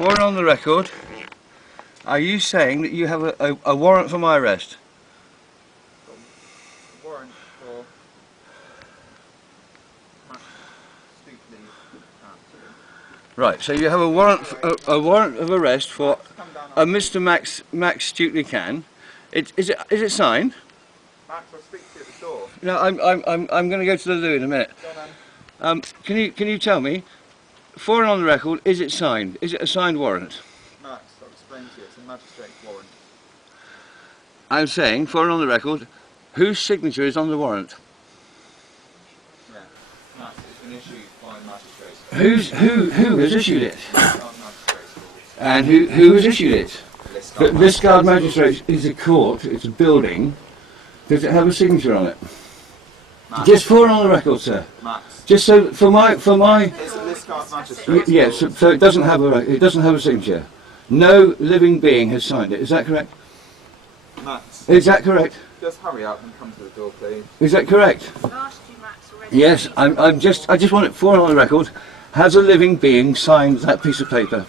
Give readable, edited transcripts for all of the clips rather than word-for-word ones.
For and on the record, are you saying that you have a warrant for my arrest? Warrant for... Right, so you have a warrant, a warrant of arrest for a Mr. Max Stutely Can. Is it signed? Max, I'll speak to you at the door. No, I'm going to go to the loo in a minute. Can you tell me, for and on the record, is it signed? Is it a signed warrant? Max, I'll explain to you. It's a magistrate's warrant. I'm saying, for and on the record, whose signature is on the warrant? Yeah. Max, it's been issued by magistrates. Who has issued it? And who has issued it? This Guard Magistrates is a court, it's a building. Does it have a signature on it? Max. Just for and on the record, sir. Max. Just so for my It's a list Guard magistrate. yes, so it doesn't have a signature. No living being has signed it. Is that correct? Max. Is that correct? Just hurry up and come to the door, please. Is that correct? I've asked you, Max, already. Yes, I just want it for and on the record. Has a living being signed that piece of paper?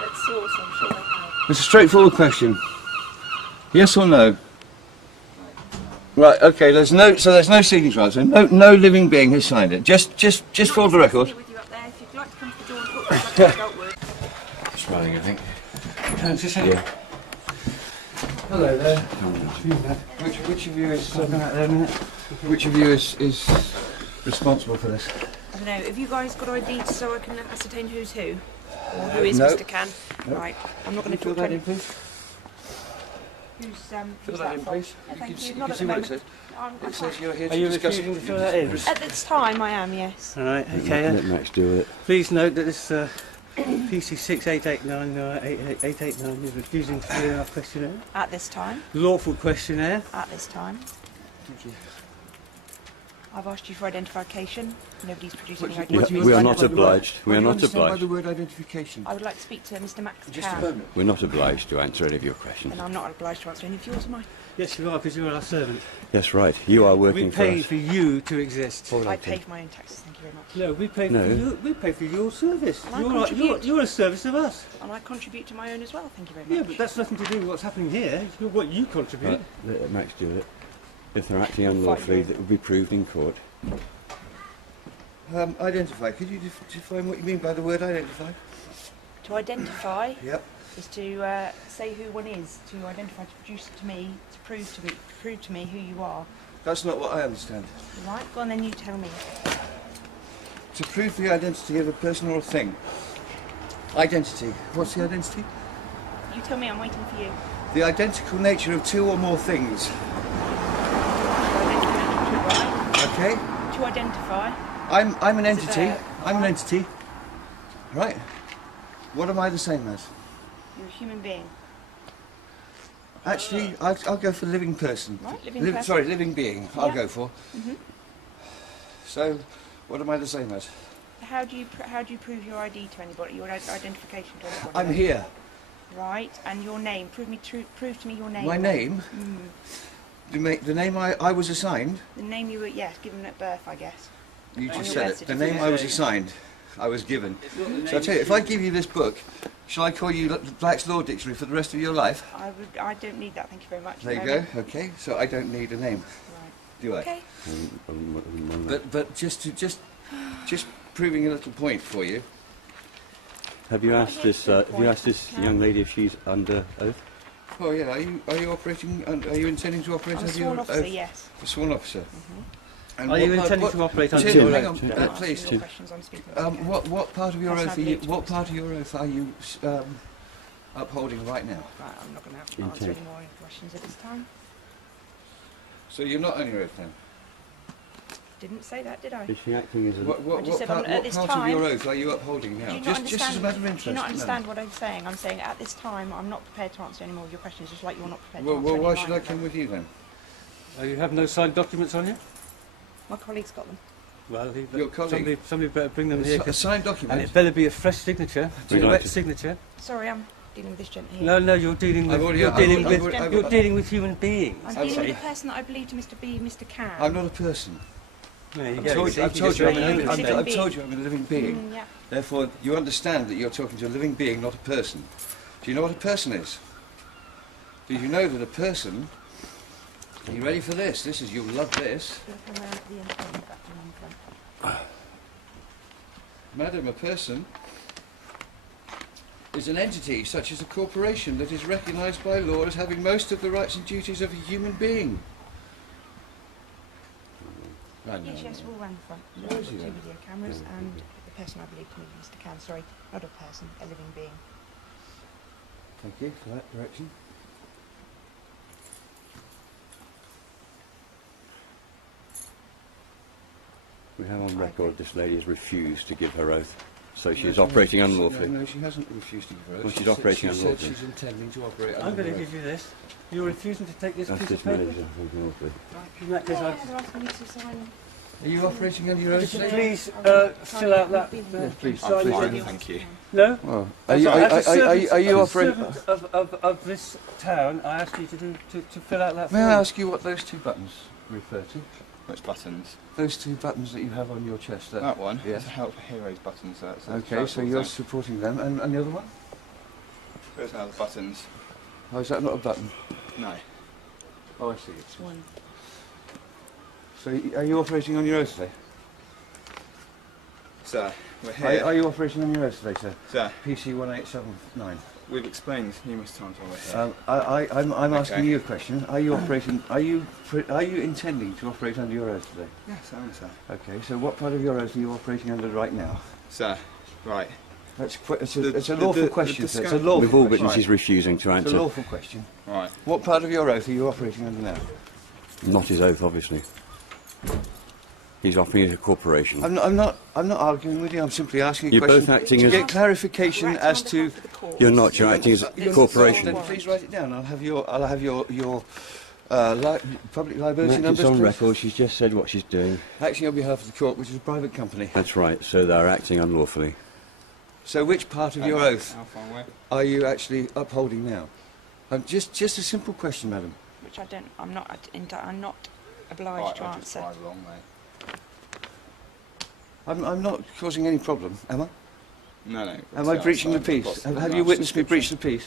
Let's source, I'm sure they have. It's a straightforward question. Yes or no? Right. Okay. There's no signature on it. So no living being has signed it. Just for the record. With you up there. If you'd like to come to the door and talk about what I've dealt with. Smiling, I think. Yeah. Hello there. Which of you is Which of you is responsible for this? I don't know. Have you guys got IDs so I can ascertain who's who? Or who is No. Mr. Can? No. Right. I'm not going to Fill talk to that in, anyone. please. Who's Fill that in, for? please. Oh, thank you. You Not can at see the what it moment. says. I It says can't. you're here Are to you discuss. refusing to fill that in? At this time, I am, yes. Alright, okay. Let Max do it. Please note that this PC 68889 is refusing to fill in our questionnaire. At this time. Lawful questionnaire. At this time. Thank you. I've asked you for identification. Nobody's producing any What ID. do you We are understand not by the word? obliged. We What are do you not understand by obliged. the word identification? I would like to speak to Mr. Max Just a Can. moment. We're not obliged to answer any of your questions. And I'm not obliged to answer any of yours, am I? Yes, you are, because you're our servant. That's right. You are working We for pay us. for you to exist. I pay for my own taxes, thank you very much. No, we pay No. for you. We pay for your service. And I contribute. You're a service of us. And I contribute to my own as well, thank you very much. Yeah, but that's nothing to do with what's happening here. It's what you contribute. Let Max do it. If they're acting unlawfully, that will be proved in court. Identify. Could you define what you mean by the word identify? To identify Yep. is to say who one is, to identify, to produce to me, to prove to me who you are. That's not what I understand. Right, go on then, you tell me. To prove the identity of a person or a thing. Identity. What's the identity? You tell me, I'm waiting for you. The identical nature of two or more things. Okay? To identify. I'm an Is it entity. there? I'm an entity. Right? What am I the same as? You're a human being. Actually, I'll go for living person. Right, living person. Sorry, living being. I'll Yeah. go for. So, what am I the same as? How do you prove your ID to anybody, your identification to anybody? I'm here. Right, and your name. Prove to me your name. My name? The name I was assigned? The name you were, yes, given at birth, I guess. You On just your said birth it. The name I was assigned, I was given. So I tell you, if I give you this book, shall I call you Black's Law Dictionary for the rest of your life? I don't need that, thank you very much. There you No, go. no. Okay. So I don't need a name, Right. do I? Okay. But just proving a little point for you. Have you asked this? Have you asked this young lady if she's under oath? Oh yeah. Are you operating? Are you intending to operate I'm a under sworn your officer, oath? yes. A sworn officer. And Are what you part- intending what- to operate under Tim, your hang oath? on, Ask please. me your questions, I'm speaking to you. What part of your That's oath how are you? it is. What part of your oath are you upholding right now? Right, I'm not going to answer Intent. any more questions at this time. So you're not on your oath then. Didn't say that, did I? Is she acting as a? What I just said I'm- at part this of time- your oath are you upholding now? Do you not Just understand? as a matter of interest. Do you not no. understand what I'm saying? I'm saying at this time I'm not prepared to answer any more of your questions, just like you're not prepared to Well, answer any why of should mine. I come with you then? You have no signed documents on you? My colleague's got them. Well, Your colleague? somebody better bring them here. A signed And document. it better be a fresh signature, We'd a like wet to- signature. Sorry, I'm dealing with this gent here. No, you're dealing with I've already- you're I've dealing already- with I've- you're dealing with human beings. I'm I'm dealing sorry. with the person that I believe to be Mr. Can. I'm not a person. There you I've go. told See, you, if you just make it I've understand. told you I'm a living being. Yeah. Therefore, you understand that you're talking to a living being, not a person. Do you know what a person is? Do you know that a person... Are you ready for this? You'll love this. Come around to the end, back to the front. Madam, a person is an entity such as a corporation that is recognised by law as having most of the rights and duties of a human being. Right, Yes, yes, we're all around the front. Where We've is got he two then? video cameras and the person I believe to be Mr. Can. Sorry, not a person, a living being. Thank you for that direction. We have on record this lady has refused to give her oath, so she's No, operating unlawfully. No, she hasn't refused to give her oath. Well, she's She said- operating she said unlawfully. she's intending to operate I'm going to unlawfully. give you this. You're refusing to take this That's piece this of paper? manager unlawfully. In that case, Yeah, I'd... they're asking me to sign. Are you operating under your own Could you state? please fill out that... Yes, please. sign please. it? Thank you. No? Well, As you a operating... servant of this town, I asked you to fill out that May form. I ask you what those two buttons refer to? Which buttons? Those two buttons that you have on your chest there. That one? Yes. It's a Help Heroes button, so it's Okay, so you're supporting them. And the other one? There's no other buttons. Oh, is that not a button? No. Oh, I see. It's one. So are you operating on your oath today? Sir, we're here. Are you operating on your oath today, sir? Sir, PC 1879. we've explained numerous times why we're here. I'm asking Okay. you a question. Are you operating? Are you intending to operate under your oath today? Yes, I am, sir. Okay. So what part of your oath are you operating under right now? Sir, right. It's a lawful question. Sir. It's a lawful With all question. witnesses refusing to It's a answer. lawful question. Right. What part of your oath are you operating under now? Not his oath, obviously. He's offering it a corporation. I'm not arguing with you. I'm simply asking a You're question both acting to as... get clarification as to. You're not, you're acting as a Then corporation. please write it down. I'll have your public liability It's numbers. on please. record, she's just said what she's doing. Acting on behalf of the court, which is a private company. That's right, so they're acting unlawfully. So which part of your oath How far away? are you actually upholding now? Just a simple question, madam. Which I'm not obliged Right, to I'll just answer. drive along, mate. I'm not causing any problem, am I? No. Am I breaching the peace? Have you witnessed me breach the peace?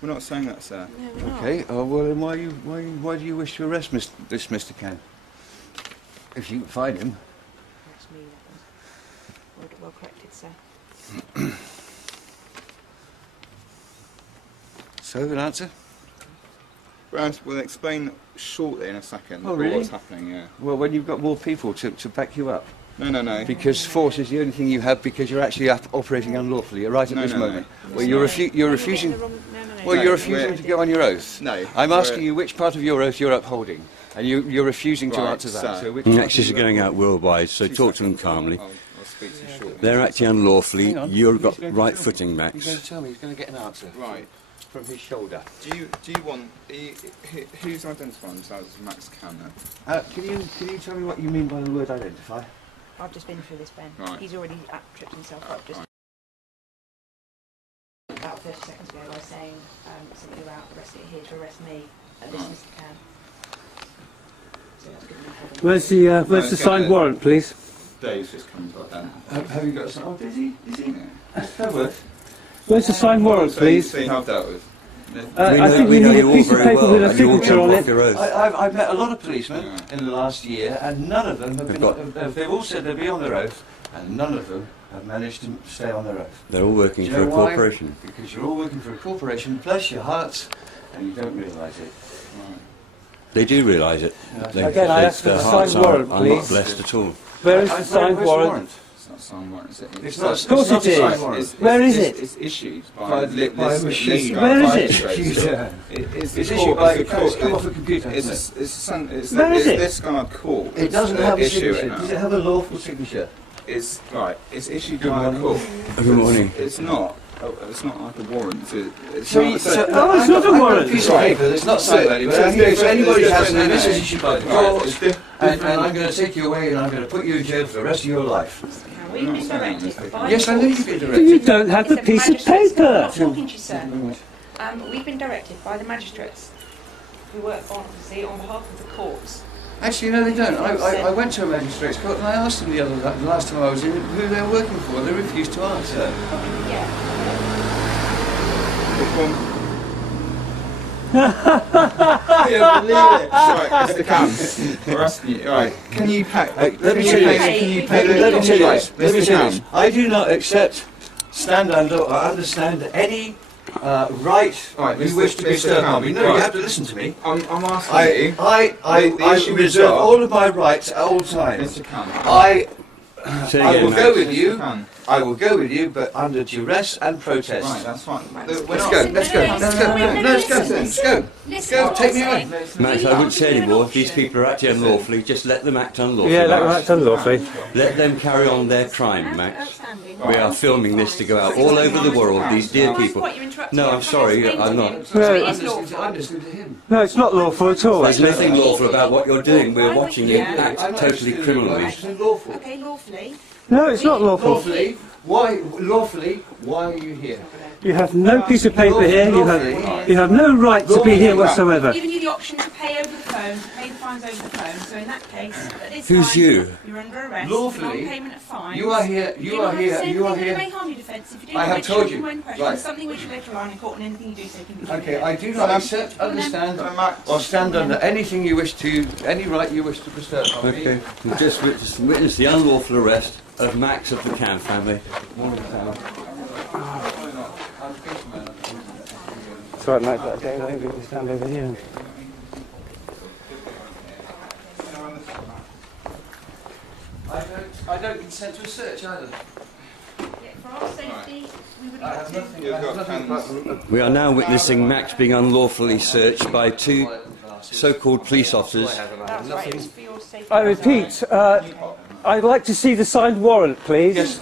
We're not saying that, sir. No, we're not. Okay. Well, then why do you wish to arrest this Mr. Can? If you can find him. That's me, that was. Well corrected, sir. So, an answer? We'll explain shortly in a second Oh, really? what's happening, yeah. Well, when you've got more people to back you up. No. Because force is the only thing you have because you're actually operating unlawfully right at No, this no, moment. no. Well, No. you're You're refusing. getting the wrong- No. Well, No, you're refusing we're- to go on your oath. No. I'm asking we're- you which part of your oath you're upholding, and you're refusing to Right, answer that. sir. So which part Nexus are are you going out upholding? worldwide, so Two talk to them seconds, calmly. I'll speak to you shortly. They're acting unlawfully, Hang on. you've He's got going to right tell me. footing, He's going Max. to tell me. He's going to get an answer Right. from his shoulder. Do you want... who's identifying themselves as Max Canner? Can you tell me what you mean by the word identify? I've just been through this, Ben. Right. He's already tripped himself up just about 30 seconds ago by saying something about here to arrest me at this Mr. Can. So that's good enough. Where's the signed warrant, please? Dave's just come to then. Have you got some? Oh, is he? Yeah. That's fair word. Where's the signed warrant, please? So you have dealt with. I think we need a piece of paper with a signature on it. I've met a lot of policemen in the last year, and none of them they've all said they'll be on their oath, and none of them have managed to stay on their oath. They're all working Do you for a know why? corporation. Because you're all working for a corporation, bless your hearts, and you don't realise it. They do realise it. Again, I ask for the their hearts signed warrant, are not please. blessed at all. Where is the signed warrant? It's not signed warrant, is it? It's not. Of course it is. Where is it? It's issued By a machine. Where is it? It's issued by a court. It's come off a computer. It's Where is it? this kind of court. It doesn't have a issue signature. it Does now. it have a lawful signature? It's right. It's issued Good by a morning. court. Good morning. It's not. It's not like a warrant. It's So, not. it's not a warrant. Piece of paper that's not signed by anybody. So anybody has an this is issued by the court, and I'm going to take you away and I'm going to put you in jail for the rest of your life. Can we be directed by Yes, the I know court? you've been You directed. don't have the It's piece of magistrates. I'm paper. not talking to you, sir. We've been directed by the magistrates who work obviously on behalf of the courts Actually, no, they don't. I went to a magistrate's court and I asked them the last time I was in who they were working for. They refused to answer. Yeah. Yeah, believe it. Right, Mr. Cam, we're asking you. Right, can you pay? Let me tell you this. I do not accept, stand under, or understand any right you wish to bestow upon me. No, you have to listen to me. I'm asking you. I reserve all of my rights at all times. Mr. Cam. I will Max. go with you. Cam. I will go with you, but under duress and protest. Right, that's fine. Let's go. Take me away. Max, I wouldn't say anymore. If these people are acting unlawfully, just let them act unlawfully. Yeah, let them act unlawfully. Let them carry on their crime, Max. We are filming this to go out all over the world, these dear people. No, I'm sorry, I'm not. No, it's not lawful at all. There's nothing lawful about what you're doing. We're watching you act totally criminally. Okay, lawfully. No, it's not lawful. Lawfully, why are you here? You have no piece of paper here. You have no right to be here whatsoever. I've given you the option to pay over the phone, pay the fines over the phone. So in that case, at this Who's time, you? You're under arrest. Lawfully, Non-payment of fines. you are here. You are here. It may harm your defence if you do. I have told you. Right. Something which you later rely on in court, and anything you do so can be. Okay, I do not accept, understand, or stand under anything you wish to, any right you wish to bestow upon me. Okay, we've just witnessed the unlawful arrest of Max of the Cam family. It's right, mate, but okay, I think we can stand over here. I don't consent to a search either. For our safety, we would I like have to. nothing. You've I have got nothing but We are now witnessing Max being unlawfully searched by two so-called police officers. That's right, it was for your safety. I repeat, I'd like to see the signed warrant, please. Yes.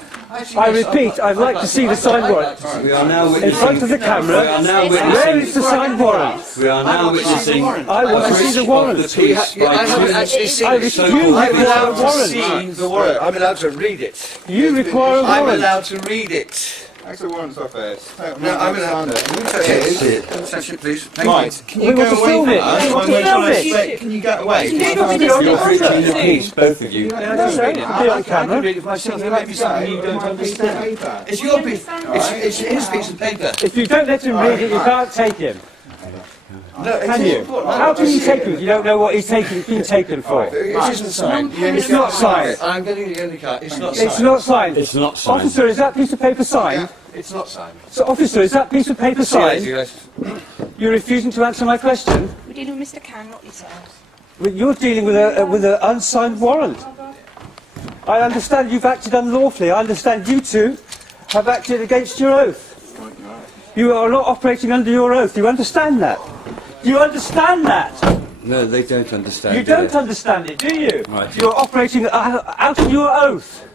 I repeat, I'd like to see the signed warrant. We are now In witnessing. front of the camera, We are now where is witnessing. the signed warrant? We are now witnessing. I want to see the warrant. The police I haven't by actually seen I it. refuse I'm to allowed require a to warrant. see the warrant. I'm allowed to read it. You require a I'm warrant. allowed to read it. Actually, warrants off first. No, I'm allowed to. Touch it, please. Thank you. Right, can you We go want to away film from it. us? We want to I'm film trying it. to- Can you get away? You Can don't you do go this. You're breaching the peace, both of you. No, no, be on camera. read it myself. There might be something you don't understand. It's your piece. It's his piece of paper. If you don't let him read it, you can't take him. No, Can you? How can you take him if you don't know what he's being taken for? It isn't signed. It's not signed. I'm getting the only card. It's not signed. It's not signed. It's not signed. Officer, is that piece of paper signed? It's not signed. So, officer, is that piece of paper signed? You're refusing to answer my question? We're dealing with Mr. Can, not yourselves. Well, you're dealing with an unsigned warrant. I understand you've acted unlawfully. I understand you two have acted against your oath. You are not operating under your oath. You understand that? Do you understand that? No, they don't understand. You don't understand it, do you? Right. You're operating out of your oath.